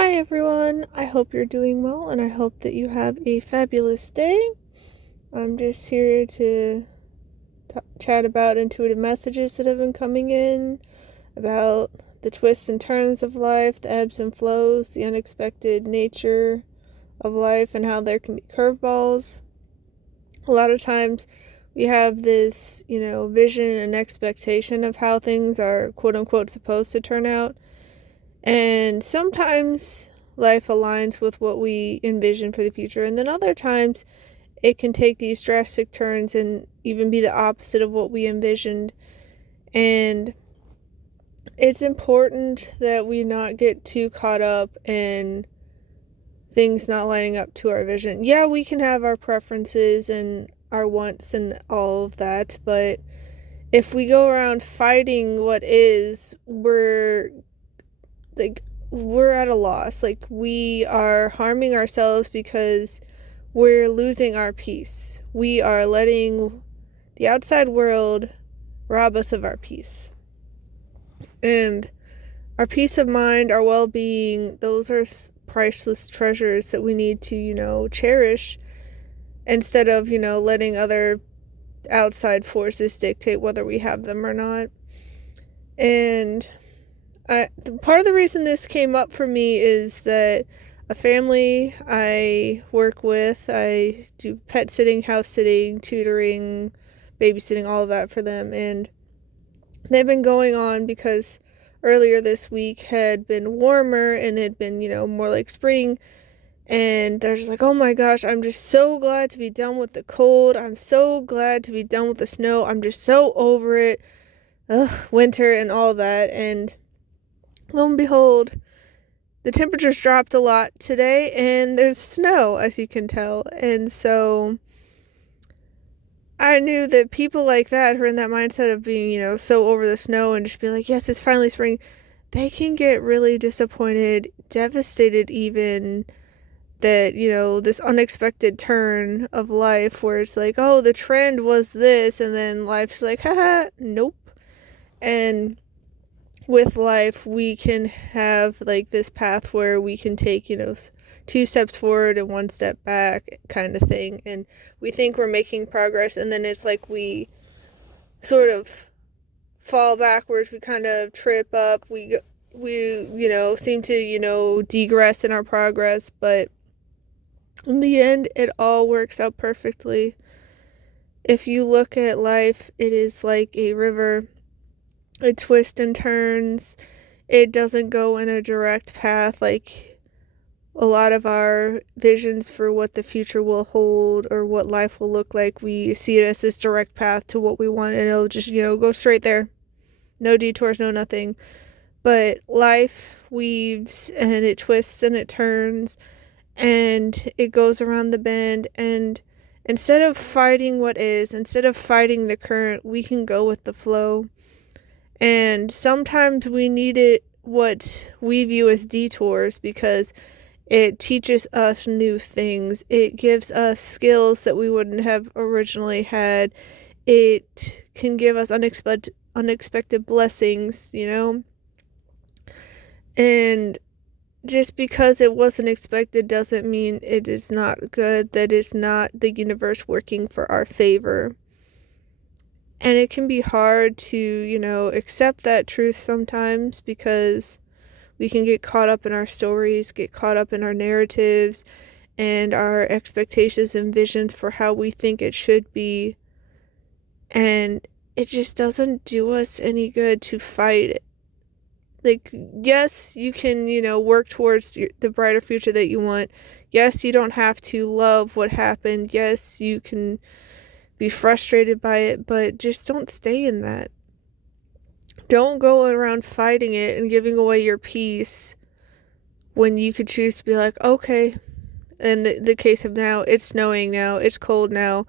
Hi everyone, I hope you're doing well and I hope that you have a fabulous day. I'm just here to chat about intuitive messages that have been coming in, about the twists and turns of life, the ebbs and flows, the unexpected nature of life, and how there can be curveballs. A lot of times we have this, vision and expectation of how things are quote unquote supposed to turn out. And sometimes life aligns with what we envision for the future, and then other times it can take these drastic turns and even be the opposite of what we envisioned. And it's important that we not get too caught up in things not lining up to our vision. Yeah, we can have our preferences and our wants and all of that, but if we go around fighting what is, we're at a loss. Like, we are harming ourselves because we're losing our peace. We are letting the outside world rob us of our peace. And our peace of mind, our well-being, those are priceless treasures that we need to, cherish instead of, letting other outside forces dictate whether we have them or not. And part of the reason this came up for me is that a family I work with, I do pet sitting, house sitting, tutoring, babysitting, all of that for them. And they've been going on because earlier this week had been warmer and had been, more like spring. And they're just like, oh my gosh, I'm just so glad to be done with the cold. I'm so glad to be done with the snow. I'm just so over it. Ugh, winter and all that. And lo and behold, the temperatures dropped a lot today, and there's snow, as you can tell. And so I knew that people like that who are in that mindset of being, so over the snow and just be like, yes, it's finally spring, they can get really disappointed, devastated even, that, this unexpected turn of life where it's like, oh, the trend was this, and then life's like, haha, nope. And with life, we can have like this path where we can take, 2 steps forward and 1 step back kind of thing. And we think we're making progress, and then it's like we sort of fall backwards. We kind of trip up. We seem to, degress in our progress. But in the end, it all works out perfectly. If you look at life, it is like a river. It twists and turns. It doesn't go in a direct path like a lot of our visions for what the future will hold or what life will look like. We see it as this direct path to what we want, and it'll just, go straight there. No detours, no nothing. But life weaves and it twists and it turns and it goes around the bend. And instead of fighting what is, instead of fighting the current, we can go with the flow. And sometimes we need it, what we view as detours, because it teaches us new things. It gives us skills that we wouldn't have originally had. It can give us unexpected blessings, And just because it wasn't expected doesn't mean it is not good, that it's not the universe working for our favor. And it can be hard to, accept that truth sometimes, because we can get caught up in our stories, get caught up in our narratives and our expectations and visions for how we think it should be. And it just doesn't do us any good to fight it. Like, yes, you can, work towards the brighter future that you want. Yes, you don't have to love what happened. Yes, you can be frustrated by it, but just don't stay in that. Don't go around fighting it and giving away your peace when you could choose to be like, okay, in the case of now, it's snowing now, it's cold now.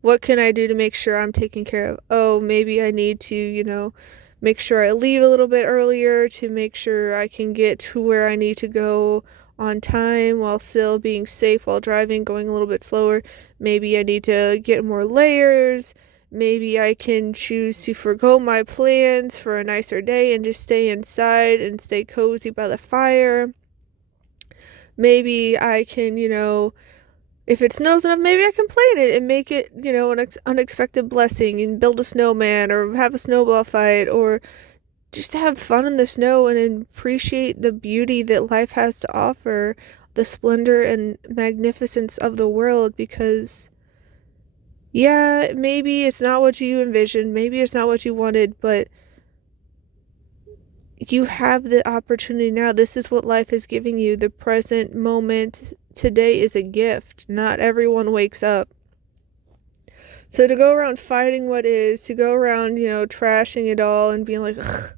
What can I do to make sure I'm taken care of? Oh, maybe I need to, make sure I leave a little bit earlier to make sure I can get to where I need to go on time while still being safe while driving, going a little bit slower. Maybe I need to get more layers. Maybe I can choose to forgo my plans for a nicer day and just stay inside and stay cozy by the fire. Maybe I can, if it snows enough, maybe I can play in it and make it, an unexpected blessing and build a snowman or have a snowball fight or just have fun in the snow and appreciate the beauty that life has to offer, the splendor and magnificence of the world. Because, yeah, maybe it's not what you envisioned, maybe it's not what you wanted, but you have the opportunity now. This is what life is giving you. The present moment today is a gift. Not everyone wakes up. So to go around fighting what is, to go around, trashing it all and being like, ugh,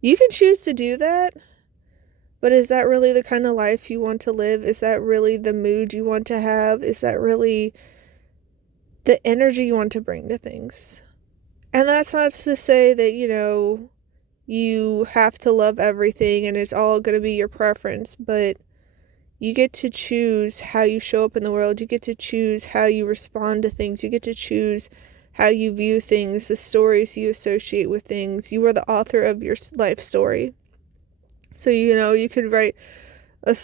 you can choose to do that. But is that really the kind of life you want to live? Is that really the mood you want to have? Is that really the energy you want to bring to things? And that's not to say that, you have to love everything and it's all going to be your preference, but you get to choose how you show up in the world. You get to choose how you respond to things. You get to choose how you view things, the stories you associate with things. You are the author of your life story. So, you could write a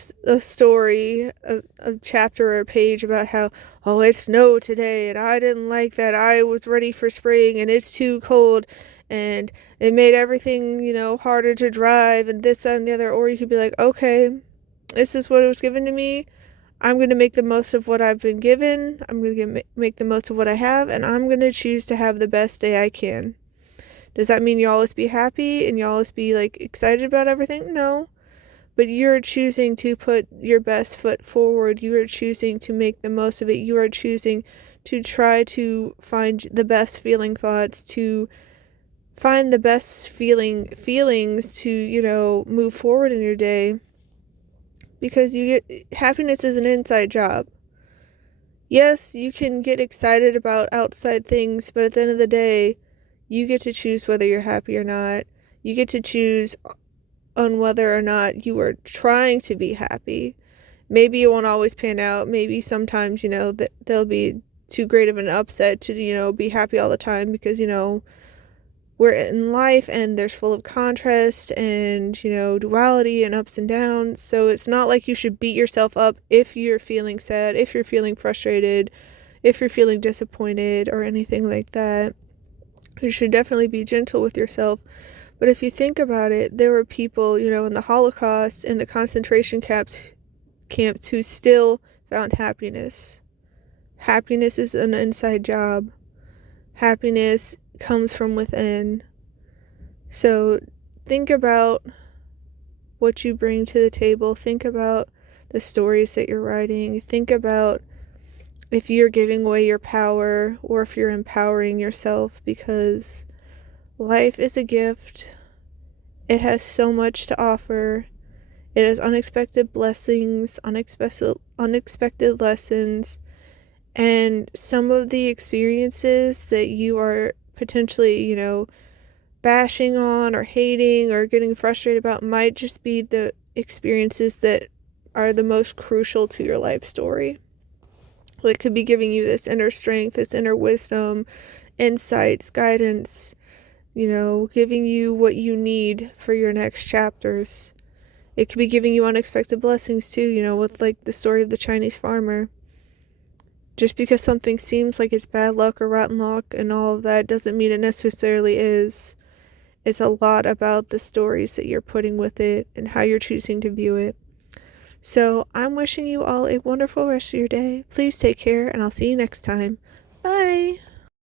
story, a chapter or a page about how, oh, it snowed today and I didn't like that. I was ready for spring and it's too cold and it made everything, harder to drive and this, that, and the other. Or you could be like, okay, this is what was given to me. I'm going to make the most of what I've been given. I'm going to make the most of what I have, and I'm going to choose to have the best day I can. Does that mean you always be happy and you always be excited about everything? No. But you're choosing to put your best foot forward. You are choosing to make the most of it. You are choosing to try to find the best feeling thoughts, to find the best feelings to, move forward in your day. Because happiness is an inside job. Yes, you can get excited about outside things, but at the end of the day, you get to choose whether you're happy or not. You get to choose on whether or not you are trying to be happy. Maybe it won't always pan out. Maybe sometimes, that there'll be too great of an upset to, be happy all the time because, we're in life and there's full of contrast and, duality and ups and downs. So it's not like you should beat yourself up if you're feeling sad, if you're feeling frustrated, if you're feeling disappointed or anything like that. You should definitely be gentle with yourself. But if you think about it, there were people, in the Holocaust and the concentration camps who still found happiness. Happiness is an inside job. Happiness comes from within. So think about what you bring to the table. Think about the stories that you're writing. Think about if you're giving away your power or if you're empowering yourself, because life is a gift. It has so much to offer. It has unexpected blessings, unexpected lessons, and some of the experiences that you are potentially, bashing on or hating or getting frustrated about might just be the experiences that are the most crucial to your life story. It could be giving you this inner strength, this inner wisdom, insights, guidance, giving you what you need for your next chapters. It could be giving you unexpected blessings too, with the story of the Chinese farmer. Just because something seems like it's bad luck or rotten luck and all of that doesn't mean it necessarily is. It's a lot about the stories that you're putting with it and how you're choosing to view it. So I'm wishing you all a wonderful rest of your day. Please take care, and I'll see you next time. Bye!